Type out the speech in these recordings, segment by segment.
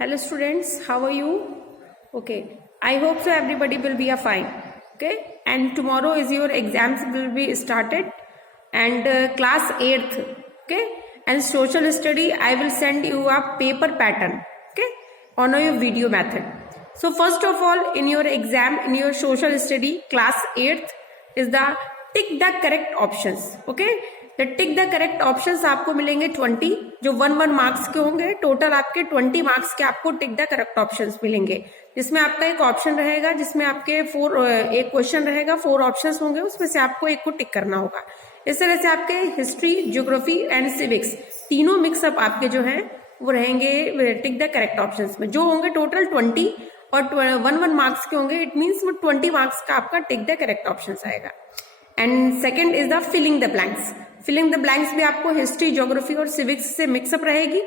Hello students, how are you? Okay, I hope so everybody will be fine. Okay, and tomorrow is your exams will be started and class 8th. Okay, and social study I will send you a paper pattern. Okay, on your video method. So first of all, in your exam, in your social study class 8th is the tick the correct options. Okay, the tick the correct options आपको मिलेंगे 20 जो 1 marks के होंगे। Total आपके 20 marks के आपको टिक the correct options मिलेंगे, जिसमें आपका एक ऑप्शन रहेगा जिसमें आपके एक क्वेश्चन रहेगा, 4 ऑप्शंस होंगे, उसमें से आपको एक को टिक करना होगा। इस तरह से आपके हिस्ट्री, ज्योग्राफी एंड सिविक्स तीनों मिक्सअप आपके जो है वो रहेंगे टिक द करेक्ट ऑप्शंस में, जो होंगे टोटल 20 और 1 मार्क्स के होंगे। इट मीन्स वो 20 मार्क्स का आपका टिक द करेक्ट ऑप्शंस आएगा। And second is the filling the blanks. Filling the blanks भी आपको हिस्ट्री, ज्योग्राफी और सिविक्स से मिक्सअप रहेगी।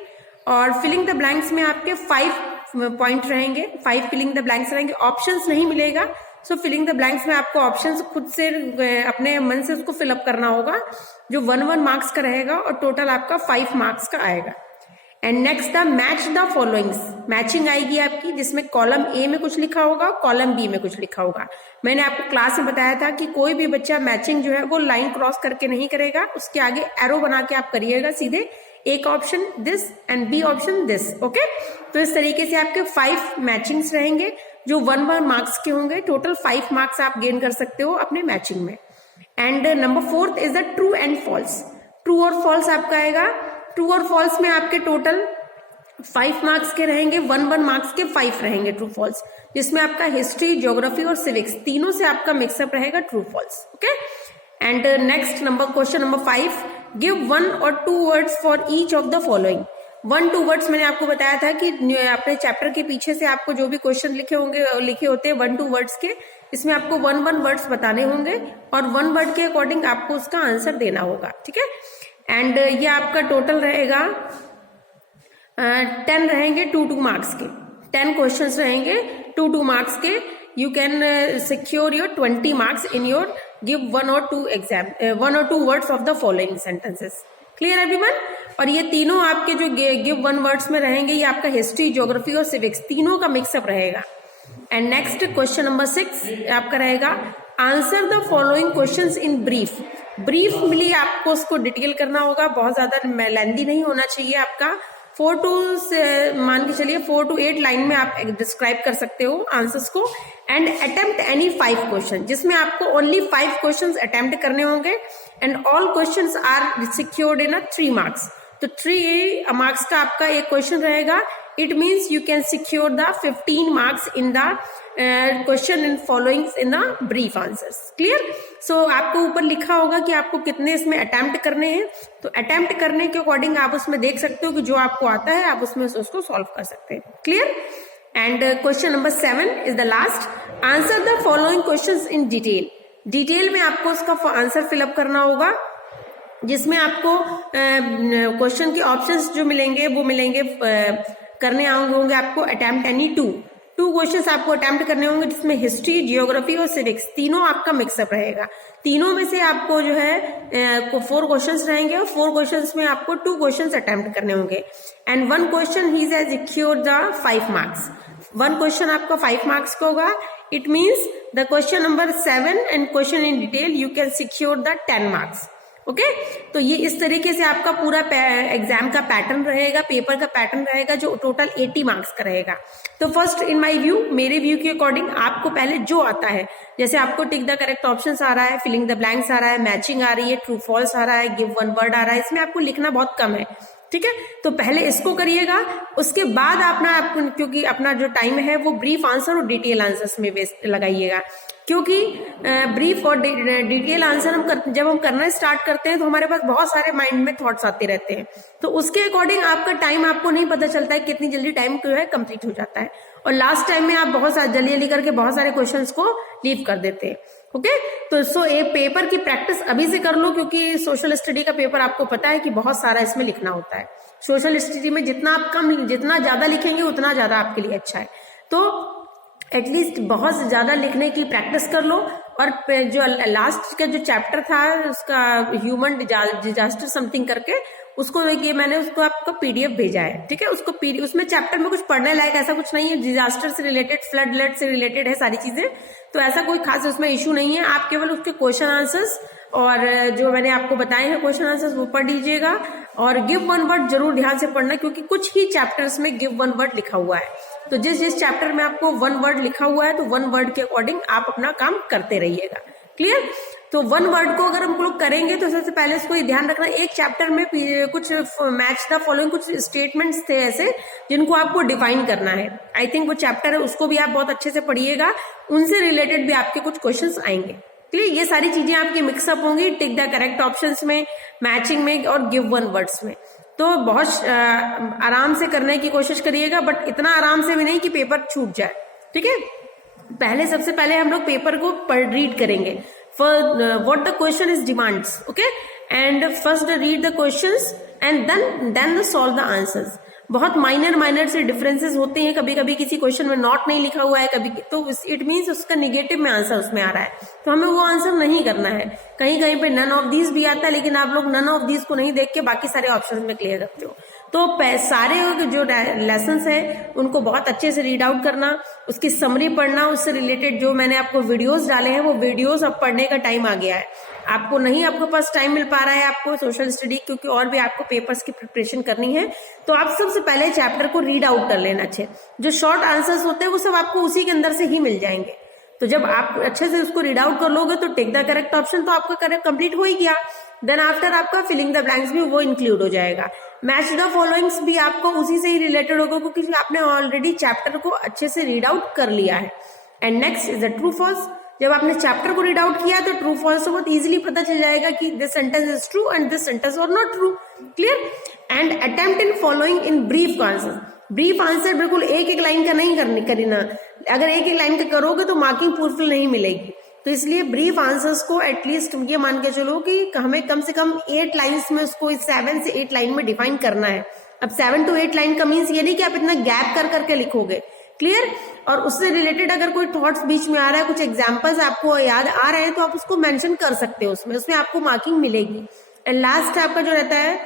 और फिलिंग द ब्लैंक्स में आपके 5 पॉइंट रहेंगे, 5 फिलिंग द ब्लैंक्स रहेंगे, ऑप्शंस नहीं मिलेगा। सो फिलिंग द ब्लैंक्स में आपको ऑप्शंस खुद से अपने मन से उसको फिलअप करना होगा, जो 1 मार्क्स का रहेगा और टोटल आपका 5 मार्क्स का आएगा। And next the match the followings, matching आएगी आपकी, जिसमें कॉलम ए में कुछ लिखा होगा, कॉलम बी में कुछ लिखा होगा। मैंने आपको क्लास में बताया था कि कोई भी बच्चा मैचिंग जो है वो लाइन क्रॉस करके नहीं करेगा, उसके आगे एरो बना के आप करिएगा सीधे, एक option this and B option this. Okay, तो इस तरीके से आपके 5 मैचिंग्स रहेंगे जो 1 मार्क्स के होंगे। टोटल 5 मार्क्स आप गेन कर सकते हो अपने मैचिंग में। And number 4 is the true and false. True और फॉल्स आपका आएगा। ट्रू और फॉल्स में आपके टोटल 5 मार्क्स के रहेंगे, 1 मार्क्स के 5 रहेंगे ट्रू फॉल्स, जिसमें आपका हिस्ट्री, ज्योग्राफी और सिविक्स तीनों से आपका मिक्सअप रहेगा true false. Okay, and next question number 5, give 1 और 2 words for each of the following. 1-2 words मैंने आपको बताया था कि अपने चैप्टर के पीछे से आपको जो भी क्वेश्चन लिखे होते हैं 1-2 वर्ड्स के, इसमें आपको 1 वर्ड्स बताने होंगे और 1 वर्ड के अकॉर्डिंग आपको उसका आंसर देना होगा। ठीक है, एंड ये आपका टोटल रहेगा 10 रहेंगे 2 मार्क्स के, 10 क्वेश्चंस रहेंगे 2 मार्क्स के। You can secure your 20 marks in your give 1 और 2 एग्जाम, 1 और 2 words of the following sentences. Clear everyone? और ये तीनों आपके जो गिव 1 वर्ड्स में रहेंगे, ये आपका हिस्ट्री, ज्योग्राफी और सिविक्स तीनों का मिक्सअप रहेगा। एंड नेक्स्ट क्वेश्चन नंबर 6 आपका रहेगा, answer the following questions in brief. Brief मिली आपको उसको डिटेल करना होगा, बहुत ज्यादा लेंदी नहीं होना चाहिए आपका। 4 to 8 लाइन में आप डिस्क्राइब कर सकते हो आंसर्स को। एंड अटेम्प्ट एनी 5 क्वेश्चन, जिसमें आपको ओनली 5 क्वेश्चंस अटेम्प्ट करने होंगे। And all questions are secured in 3 marks. तो 3 मार्क्स का आपका एक क्वेश्चन रहेगा। It means you can secure the 15 marks in the question in following in the brief answers. Clear? So आपको ऊपर लिखा होगा कि आपको कितने इसमें अटेम्प्ट करने हैं, तो अटेम्प्ट करने के अकॉर्डिंग आप उसमें देख सकते हो कि जो आपको आता है आप उसमें से उसको सॉल्व कर सकते हैं। Clear? And question number 7 is the last, answer the following questions in detail. Detail में आपको उसका आंसर फिलअप करना होगा, जिसमें आपको क्वेश्चन के ऑप्शंस जो मिलेंगे वो मिलेंगे करने होंगे आपको अटेम्प्ट एनी 2 क्वेश्चंस आपको अटेम्प्ट करने होंगे, जिसमें हिस्ट्री, जियोग्राफी और सिविक्स तीनों आपका मिक्सअप रहेगा। तीनों में से आपको जो है 4 क्वेश्चंस रहेंगे और 4 क्वेश्चंस में आपको 2 क्वेश्चंस अटेम्प्ट करने होंगे। And 1 question he has secured the 5 marks. 1 question आपका 5 मार्क्स का होगा। It means the question number 7 and question in detail you can secure the 10 marks. Okay, तो ये इस तरीके से आपका पूरा एग्जाम का पैटर्न रहेगा, पेपर का पैटर्न रहेगा, जो टोटल 80 मार्क्स का रहेगा। तो फर्स्ट इन माय व्यू, मेरे व्यू के अकॉर्डिंग आपको पहले जो आता है, जैसे आपको टिक द करेक्ट ऑप्शंस आ रहा है, फिलिंग द ब्लैंक्स आ रहा है, मैचिंग आ रही है, ट्रू फॉल्स आ रहा है, गिव 1 वर्ड आ रहा है, इसमें आपको लिखना बहुत कम है। ठीक है, तो पहले इसको करिएगा, उसके बाद क्योंकि अपना जो टाइम है वो ब्रीफ आंसर और डिटेल आंसर्स में लगाइएगा, क्योंकि ब्रीफ और डिटेल आंसर जब हम करना स्टार्ट करते हैं तो हमारे पास बहुत सारे माइंड में थॉट्स आते रहते हैं, तो उसके अकॉर्डिंग आपका टाइम आपको नहीं पता चलता है कितनी जल्दी टाइम जो है कंप्लीट हो जाता है, और लास्ट टाइम में आप बहुत सारे जल्दी करके बहुत सारे क्वेश्चंस को लीव कर देते हैं। ओके, तो ये पेपर की प्रैक्टिस अभी से कर लो, क्योंकि सोशल स्टडी का पेपर आपको पता है कि बहुत सारा इसमें लिखना होता है। सोशल स्टडी में जितना ज्यादा लिखेंगे उतना ज्यादा आपके लिए अच्छा है। तो एटलीस्ट बहुत ज्यादा लिखने की प्रैक्टिस कर लो। और जो लास्ट का जो चैप्टर था उसका ह्यूमन डिजास्टर समथिंग करके, उसको देखिए, मैंने उसको आपको पीडीएफ भेजा है, ठीक है। उसको उसमें चैप्टर में कुछ पढ़ने लायक ऐसा कुछ नहीं है, डिजास्टर से रिलेटेड, फ्लड से रिलेटेड है सारी चीजें, तो ऐसा कोई खास उसमें इशू नहीं है। आप केवल उसके क्वेश्चन आंसर्स और जो मैंने आपको बताए हैं क्वेश्चन आंसर्स वो पढ़ लीजिएगा, और गिव वन वर्ड जरूर ध्यान से पढ़ना, क्योंकि कुछ ही चैप्टर्स में गिव वन वर्ड लिखा हुआ है। तो जिस चैप्टर में आपको वन वर्ड लिखा हुआ है तो वन वर्ड के अकॉर्डिंग आप अपना काम करते रहिएगा। क्लियर? तो वन वर्ड को अगर हम लोग करेंगे तो सबसे पहले इसको ये ध्यान रखना, एक चैप्टर में कुछ मैच द फॉलोइंग कुछ स्टेटमेंट्स थे ऐसे जिनको आपको डिफाइन करना है। आई थिंक वो चैप्टर है, उसको भी आप बहुत अच्छे से पढ़िएगा, उनसे रिलेटेड भी आपके कुछ क्वेश्चंस आएंगे। क्लियर? ये सारी चीजें आपकी मिक्सअप होंगी टिक द करेक्ट ऑप्शंस में, मैचिंग में और गिव वन वर्ड्स में। तो बहुत आराम से करने की कोशिश करिएगा, बट इतना आराम से भी नहीं कि पेपर छूट जाए, ठीक है। पहले सबसे पहले हम लोग पेपर को रीड करेंगे, what the question is demands, okay, and first read the questions and then solve the answers। बहुत माइनर से डिफरेंसेस होते हैं, कभी कभी किसी क्वेश्चन में नॉट नहीं लिखा हुआ है, कभी तो इट मीन्स उसका निगेटिव में आंसर उसमें आ रहा है, तो हमें वो आंसर नहीं करना है। कहीं पे नन ऑफ दीज भी आता है, लेकिन आप लोग नन ऑफ दीज को नहीं देख के बाकी सारे ऑप्शन में क्लियर करते हो। तो सारे जो लेसन्स हैं उनको बहुत अच्छे से रीड आउट करना, उसकी समरी पढ़ना, उससे रिलेटेड जो मैंने आपको वीडियोस डाले हैं वो वीडियोस अब पढ़ने का टाइम आ गया है। आपको नहीं, आपके पास टाइम मिल पा रहा है आपको सोशल स्टडी, क्योंकि और भी आपको पेपर्स की प्रिपरेशन करनी है, तो आप सबसे पहले चैप्टर को रीड आउट कर लेना अच्छे। जो शॉर्ट आंसर्स होते हैं वो सब आपको उसी के अंदर से ही मिल जाएंगे। तो जब आप अच्छे से उसको रीड आउट कर लोगे तो टेक द करेक्ट ऑप्शन तो आपका करेक्ट कंप्लीट हो ही गया। देन आफ्टर आपका फिलिंग द ब्लैंक्स भी वो इंक्लूड हो जाएगा। मैच द फॉलोइंग्स भी आपको उसी से ही रिलेटेड होगा, क्योंकि आपने ऑलरेडी चैप्टर को अच्छे से रीड आउट कर लिया है। And next is the true false. जब आपने चैप्टर को रीड आउट किया तो ट्रू फॉल्स तो बहुत इजीली पता चल जाएगा कि this sentence is true and this sentence और not true. Clear? And attempt in following in brief answer. Brief answer बिल्कुल एक लाइन का नहीं करना, अगर एक लाइन का करोगे तो मार्किंग फुलफिल नहीं मिलेगी। तो इसलिए ब्रीफ आंसर्स को एटलीस्ट ये मान के चलो कि हमें कम से कम 8 लाइन्स में उसको 7 से 8 लाइन में डिफाइन करना है। अब 7 to 8 लाइन का मीन्स ये नहीं कि आप इतना गैप कर करके लिखोगे। क्लियर? और उससे रिलेटेड अगर कोई थॉट्स बीच में आ रहा है, कुछ एग्जाम्पल्स आपको याद आ रहे हैं, तो आप उसको मेंशन कर सकते हो, उसमें आपको मार्किंग मिलेगी। एंड लास्ट आपका जो रहता है,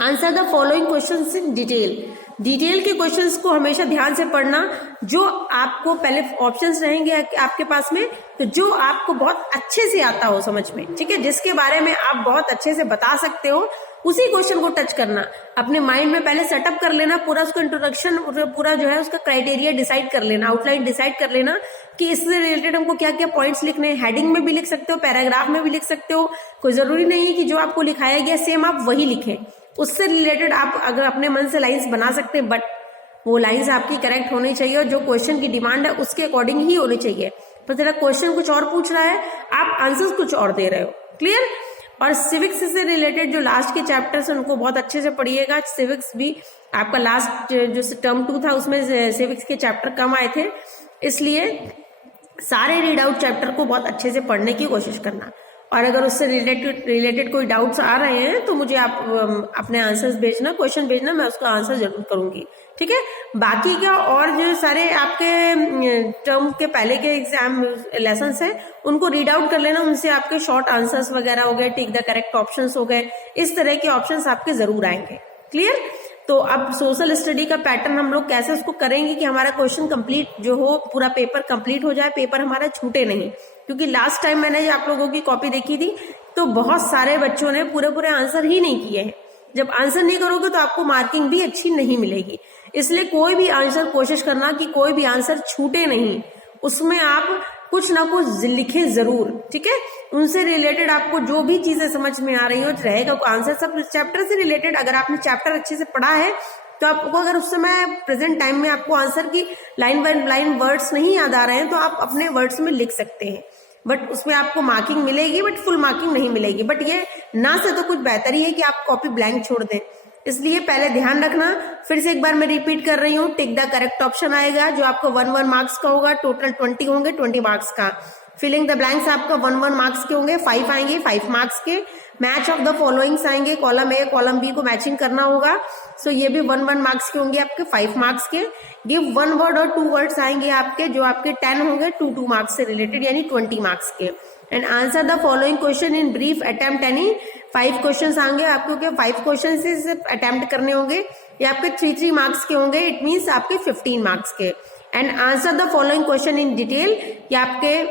answer the following questions in detail. Detail के क्वेश्चंस को हमेशा ध्यान से पढ़ना। जो आपको पहले ऑप्शंस रहेंगे आपके पास में, तो जो आपको बहुत अच्छे से आता हो समझ में, ठीक है, जिसके बारे में आप बहुत अच्छे से बता सकते हो, उसी क्वेश्चन को टच करना। अपने माइंड में पहले सेटअप कर लेना, पूरा उसका इंट्रोडक्शन, पूरा जो है उसका क्राइटेरिया डिसाइड कर लेना, आउटलाइन डिसाइड कर लेना कि इससे रिलेटेड हमको क्या क्या पॉइंट्स लिखने हैं। हेडिंग में भी लिख सकते हो, पैराग्राफ में भी लिख सकते हो, कोई जरूरी नहीं है कि जो आपको लिखाया गया सेम आप वही लिखें। उससे रिलेटेड आप अगर अपने मन से लाइंस बना सकते हैं, बट वो लाइंस आपकी करेक्ट होनी चाहिए और जो क्वेश्चन की डिमांड है उसके अकॉर्डिंग ही होनी चाहिए। तो तेरा क्वेश्चन कुछ और पूछ रहा है, आप आंसर्स कुछ और दे रहे हो। क्लियर? और सिविक्स से रिलेटेड जो लास्ट के चैप्टर्स हैं उनको बहुत अच्छे से पढ़िएगा। सिविक्स भी आपका लास्ट जो टर्म 2 था उसमें सिविक्स के चैप्टर कम आए थे, इसलिए सारे रीड आउट चैप्टर को बहुत अच्छे से पढ़ने की कोशिश करना। और अगर उससे रिलेटेड कोई डाउट्स आ रहे हैं तो मुझे आप अपने आंसर्स भेजना, क्वेश्चन भेजना, मैं उसका आंसर जरूर करूंगी। ठीक है? बाकी क्या और जो सारे आपके टर्म के पहले के एग्जाम लेसन्स हैं उनको रीड आउट कर लेना, उनसे आपके शॉर्ट आंसर्स वगैरह हो गए, टिक द करेक्ट ऑप्शंस हो गए, इस तरह के ऑप्शंस आपके जरूर आएंगे। क्लियर? तो अब सोशल स्टडी का पैटर्न हम लोग कैसे उसको करेंगे कि हमारा क्वेश्चन कंप्लीट जो हो, पूरा पेपर कंप्लीट हो जाए, पेपर हमारा छूटे नहीं। क्योंकि लास्ट टाइम मैंने आप लोगों की कॉपी देखी थी तो बहुत सारे बच्चों ने पूरे आंसर ही नहीं किए हैं। जब आंसर नहीं करोगे तो आपको मार्किंग भी अच्छी नहीं मिलेगी। इसलिए कोई भी आंसर कोशिश करना कि कोई भी आंसर छूटे नहीं, उसमें आप कुछ ना कुछ लिखें जरूर। ठीक है? उनसे रिलेटेड आपको जो भी चीजें समझ में आ रही हो रहेगा आंसर, सब चैप्टर से रिलेटेड। अगर आपने चैप्टर अच्छे से पढ़ा है तो आपको, अगर उस समय प्रेजेंट टाइम में आपको आंसर की लाइन बाय लाइन वर्ड्स नहीं याद आ रहे हैं तो आप अपने वर्ड्स में लिख सकते हैं, बट उसमें आपको मार्किंग मिलेगी, बट फुल मार्किंग नहीं मिलेगी। बट ये ना से तो कुछ बेहतर ही है कि आप कॉपी ब्लैंक छोड़ दें। इसलिए पहले ध्यान रखना, फिर से एक बार मैं रिपीट कर रही हूँ, टिक द करेक्ट ऑप्शन आएगा जो आपको 1 मार्क्स का होगा, टोटल 20 होंगे, 20 मार्क्स का। फिलिंग द ब्लैंक्स आपका 1 मार्क्स के होंगे, 5 आएंगे 5 मार्क्स के। मैच ऑफ द फॉलोइंग्स आएंगे, कॉलम ए कॉलम बी को मैचिंग करना होगा। सो ये भी 1 मार्क्स के होंगे आपके, 5 मार्क्स के। गिव 1 वर्ड और 2 वर्ड्स आएंगे आपके, जो आपके 10 होंगे 2 मार्क्स से रिलेटेड, यानी 20 मार्क्स के। And answer the following question in brief attempt any. 5 question आएंगे आपको, क्या 5 क्वेश्चन से अटेम्प्ट करने होंगे। ये आपके 3 मार्क्स के होंगे, इट मीन्स आपके 15 मार्क्स के। And answer the following question in detail. ये आपके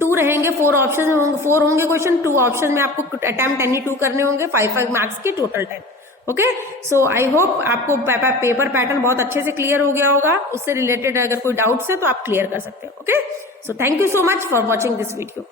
2 रहेंगे, 4 ऑप्शन होंगे, 4 होंगे क्वेश्चन, 2 ऑप्शन में आपको अटेम्प्ट एनी 2 करने होंगे, 5 मार्क्स के, total 10। Okay, so I hope आपको पेपर पैटर्न बहुत अच्छे से क्लियर हो गया होगा। उससे रिलेटेड अगर कोई डाउट्स है तो आप क्लियर कर सकते हो। Okay, so thank you so much for watching this video.